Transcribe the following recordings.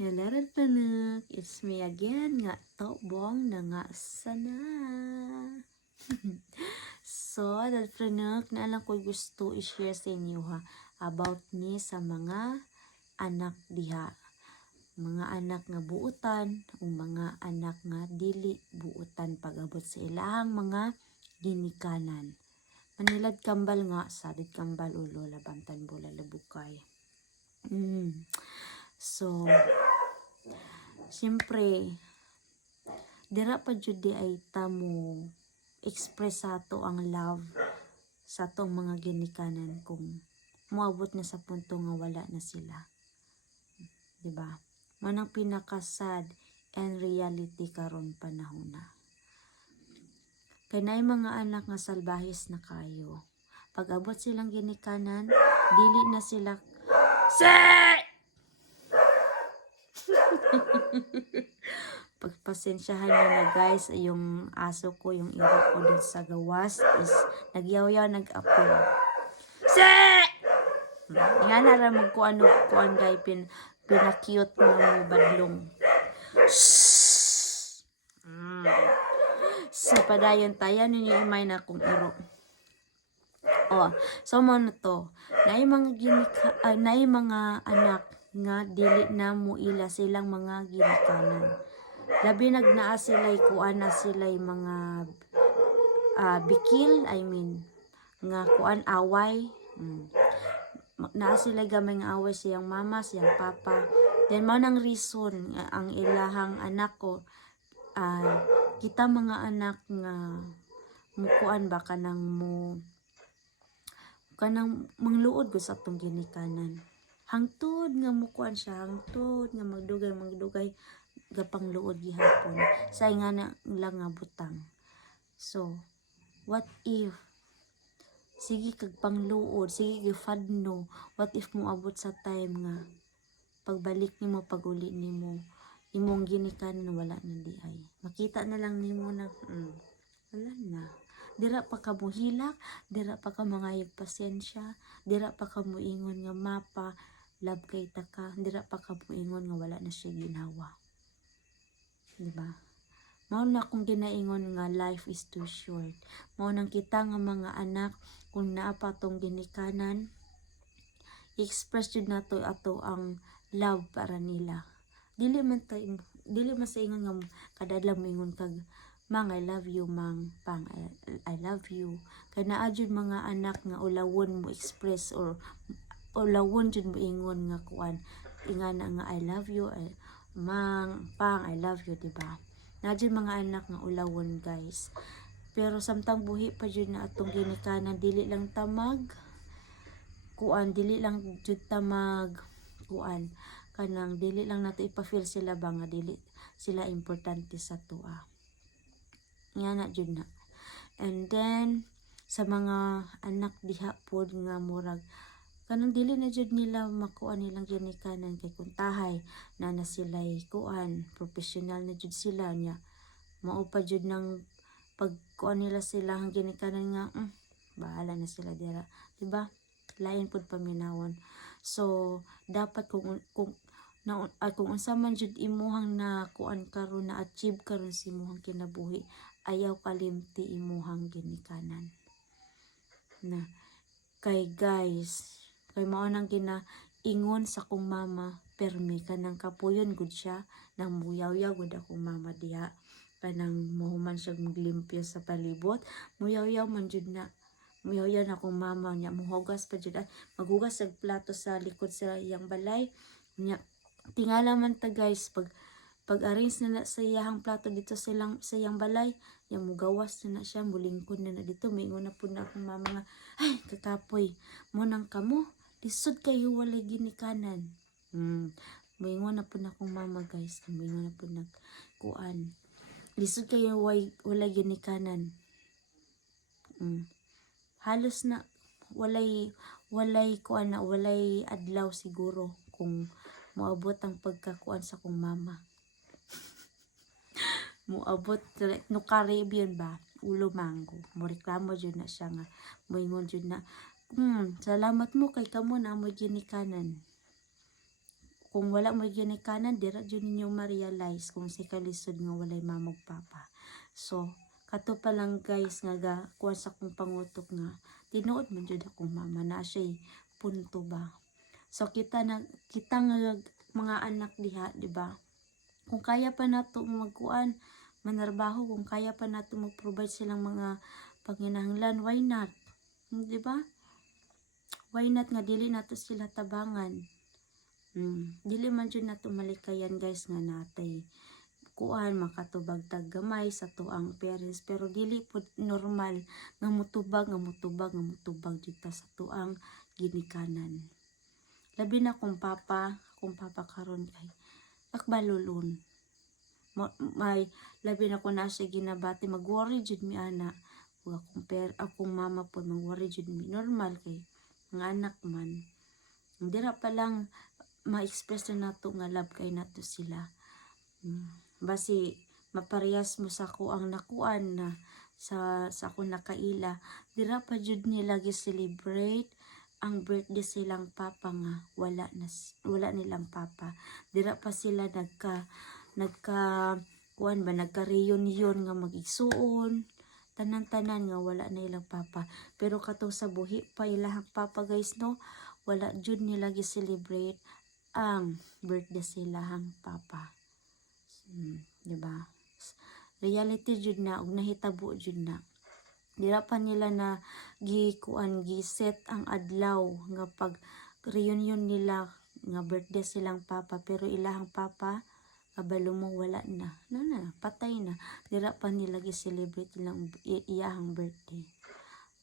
Hello, Panak. It's me again, nga Tobong na nga sana. So, Panak, na lang ko gusto i-share sa inyo ha, about ni sa mga anak diha. Mga anak nga buutan, o mga anak nga dili buutan pag-abot sa ilahang mga ginikanan. Manilad kambal nga, sadid kambal ulo, labantan bola labukay. So, siyempre, dira pa jud di ay tamo express sa to ang love sa tong mga ginikanan kung moabot na sa punto nga wala na sila. Diba? Manang pinaka-sad and reality karon panahon na. Kay naay mga anak nga salbahis na kayo. Pag abot silang ginikanan, dili na sila pagpasensyahan nyo na guys, yung aso ko, yung iro ko dun sa gawas is nagyaw-yaw, nag-appeal. Nga naramag ko ano guys, pinakute na mo badlong. So padayon tayo ninyo imay na kong iro. So mo na to, naay mga anak nga dili na mo ila silang mga ginikanan. Labi nagnaa sila'y kuan na sila'y mga bikil, nga kuan away. Naa sila'y gamay nga away siyang mama, siyang papa. Then mo nang reason ang ilahang anak ko, kita mga anak nga mukuan ba kanang mangluod ko sa atong ginikanan. Hangtod nga mukuan siya, hangtod nga magdugay gapang luod gihapon say nga na lang nga butang. So what if sige kag pangluod, sige gifadno, what if mo abot sa time nga pagbalik nimo, paguli nimo, imong ginikanan wala na di ay makita na lang nimo na wala na, dira pa ka mo hilak, dira pa ka mangayog pasensya, dira pa ka mo ingon nga mapa love kay ta ka, dira pa ka mo ingon nga wala na siya ginawa. Diba? Mao na kung ginaingon nga life is too short. Mao nang kita nga mga anak kung naa pa tong ginikanan, i-express jud nato ato ang love para nila. Dili man sa ingon nga kadadla mo ingon kag mang I love you, mang pang I love you. Kay naa jud mga anak nga ulawon mo express or ulawon jud mo ingon nga kuan ingana nga I love you, mang pang I love you, diba? Na jud mga anak nga ulawon guys. Pero samtang buhi pa jud na atong ginikanan, dili lang tamag kuan, dili lang jud tamag kuan kanang dili lang nato ipa-feel sila ba nga dili sila importante sa tuwa. Nga na jud na. And then sa mga anak diha pod nga murag kanang dili na jud nila makuan nilang ginikanan kay kuntahay na sila'y kuan professional na jud sila nya mao pa jud nang pagkuan nila sila ang ginikanan nga bahala na sila dira, diba? Lain pod paminawon. So dapat kung unsa man jud imuhang na kuan karon na achieve karon si imuhang kinabuhi, ayaw kalimti imuhang ginikanan na. Kay guys, kay mao nang ginaingon sa kong mama, permi kanang kapuyon gud siya, nang muyaw-yaw gud akong mama diha, kanang mahuman siya maglimpyo sa palibot, muyaw-yaw man jud na. Muyaw-yaw na akong mama nya, muhugas pa jud, maghugas og plato sa likod sa iyang balay nya. Tingala man ta guys, pag-arrange na sa iyang plato dito sa iyang balay, yung mugawas na siya, mulingkod na dito, maingon na po na akong mama nga, ay kakapoy mo nang kamo, lisod kayo walay ginikanan. Maingon na po na akong mama guys, maingon na po na kuan, lisod kayo walay ginikanan. Halos na walay kuan na, walay adlaw siguro kung moabot ang pagkakuan sa kong mama. Moabot no Caribbean ba, ulo mango, mo reklamo jud na siya nga, moingon jud na salamat mo kay kamo na mo ginikanan. kung wala mo ginikanan dira jud ninyo ma-realize kung si kalisod nga walay mamog papa. So kato pa lang guys nga kuha sa kong pangutok nga tinuod man jud akong mama na siya punto ba. So kita nga mga anak diha, di ba? Kung kaya pa nato magkuan manarbaho, kung kaya pa nato mag-provide silang mga panginahanglan, why not? Di ba? Why not nga dili nato sila tabangan? Dili man jud nato malikayan guys nga natay kuan makatubag tag gamay sa tuang parents, pero dili pud normal nga mutubag jud ta sa tuang ginikanan. Labi na kung papa karon kay akbalulon. May labi na ko na siya ginabati mag-worry jud mi ana. Ug akong mama po mag-worry jud mi, normal kay nga anak man. Dira pa lang ma-express na nato nga love kay nato sila. Basi maparehas mo sa ko ang nakuan na sa ako nakaila, dira pa jud nila gi-celebrate ang birthday silang papa nga wala nilang papa. Dira pa sila nagka reunion nga mag-igsuon, tanan-tanan nga wala na ilang papa. Pero katong sa buhi pa ilahang papa guys no, wala jud nila gi-celebrate ang birthday silahang papa. Diba? Reality jud na ug nahitabo jud na. Dira pa nila na giset ang adlaw nga pag reunion nila nga birthday silang papa, pero ilahang papa kabalo mo wala na. Patay na. Dira pa nila gi-celebrate ilang iyahang birthday.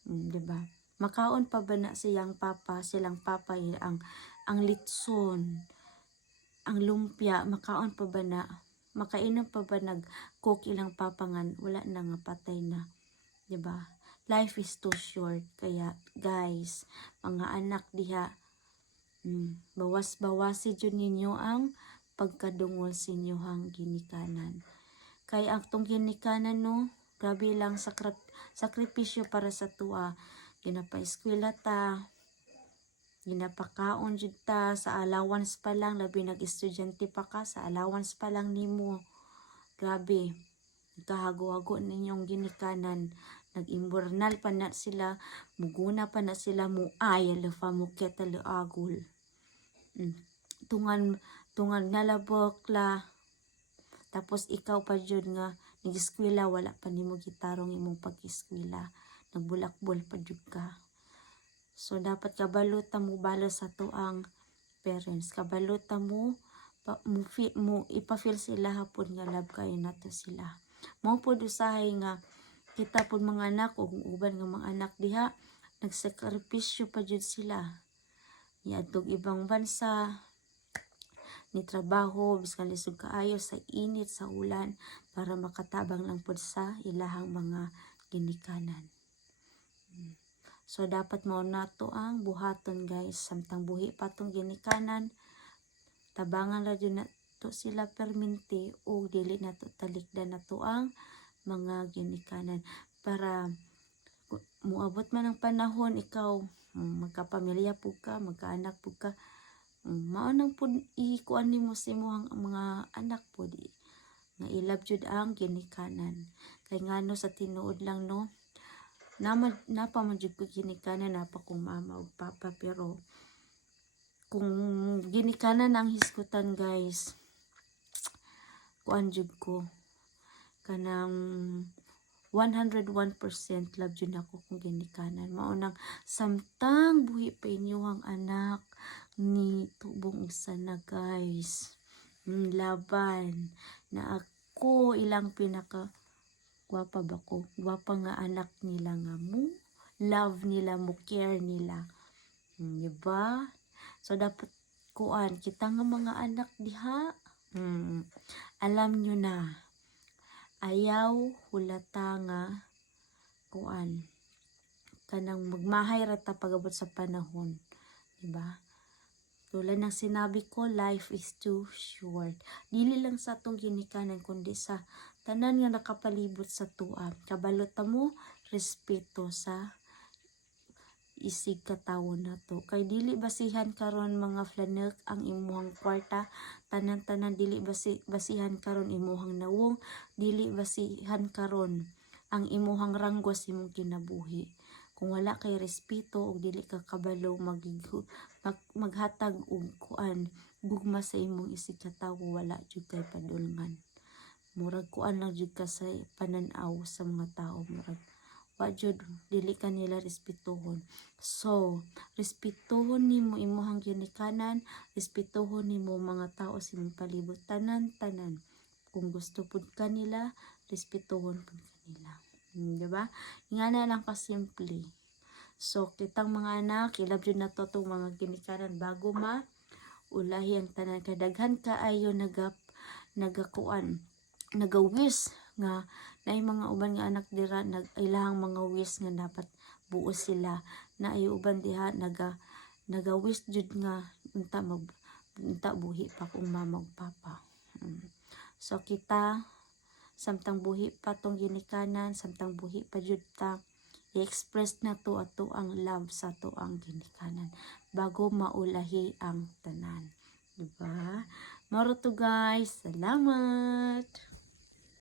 Diba? Makaon pa ba na silang papa ang litson, ang lumpia, makaon pa ba na? Makainom pa ba nag-cook ilang papangan? Wala na nga, patay na. Diba? Life is too short. Kaya, guys, mga anak diha, bawas-bawasi dyan ninyo ang pagkadungol sa inyohang ginikanan. Kaya ang tong ginikanan, no, grabe lang sakripisyo para sa tua. Ginapa-eskwela ta, ginapakaon jud ta sa allowance pa lang, labi nag-estudyante pa ka, sa allowance pa lang nimo. Grabe, kahago-hago ninyong ginikanan. Nag-imburnal pa na sila, muguna pa na sila, muay, alafa mo keta agul. Tungan nalabok la, tapos ikaw pa jud nga, nag-eskwela, wala pa nimo gitarong imong pag-eskwela. Nagbulakbol pa jud ka. So, dapat kabalutan mo bala sa tuang parents. Kabalutan mo ipafeel sila hapon nga love kayo nato sila. Mao pod usahay nga kita pod mga anak o uban nga mga anak diha nagsakripisyo pa jud sila. Niadtog ibang bansa, ni trabaho biskan lisod kaayo sa init sa ulan para makatabang lang pod sa ilahang mga ginikanan. So, dapat mao nato ang buhaton guys. Samtang buhi pa tong ginikanan, tabangan ra dyan nato sila perminti o dili nato talikdan nato ang mga ginikanan. Para muabot man ang panahon, ikaw, magkapamilya po ka, magkaanak po ka, maunang po ikuan nimo sa imong mga anak po di. Nga ilab jud ang ginikanan. Kay ngano sa tinuod lang no, napamanjud ko ginikanan, napa kong mama o papa, pero kung ginikanan ang hisgutan guys, kuan jud ko kanang 101% love jud ako kung ginikanan. Maunang samtang buhi pa inyong anak ni tubong usa na guys, laban na ako ilang pinaka gwapa ba ko? Gwapa nga anak nila nga mo. Love nila mo, care nila. Diba? So, dapat kuan, kita nga mga anak diha. Alam nyo na. Ayaw, hulata nga, kuan. Kanang magmahay rata pagabot sa panahon. Diba? Tulad ng sinabi ko, life is too short. Dili lang sa atong ginikanan, kundi sa tanan nga nakapalibot sa tuwa. Kabalota mo, respeto sa isig katawo na to. Kay dili basihan karon mga flanek ang imuhang kwarta, tanan-tanan dili basihan karon imuhang nawong, dili basihan karon ang imuhang ranggo sa imong kinabuhi. Kung wala kay respeto o dili ka kabalo maghatag og kuan gugma sa imong isig katawo, wala jud kay padulngan. Murag kuan lang jud ka sa pananaw sa mga tao, murag wa jud dili ka nila respetuhon. So respetuhon nimo imuhang ginikanan, respetuhon nimo mga tao sa imong palibot, tanan-tanan. Kung gusto pud ka nila, respetuhon pud ka nila. Diba? Ingana lang ka simple. So kitang mga anak, ilab jud na to tong mga ginikanan bago ulahi ang tanan. Kadaghan kaayo nagakuan nagawis nga naay mga uban nga anak dira ilahang mga wis nga dapat buo sila, naay uban diha nagawis jud nga unta buhi pa kung mama ug papa. So kita samtang buhi pa tong ginikanan, samtang buhi pa jud ta, i-express na to ato ang love sa to ang ginikanan bago maulahi ang tanan. Diba? Maro to guys. Salamat!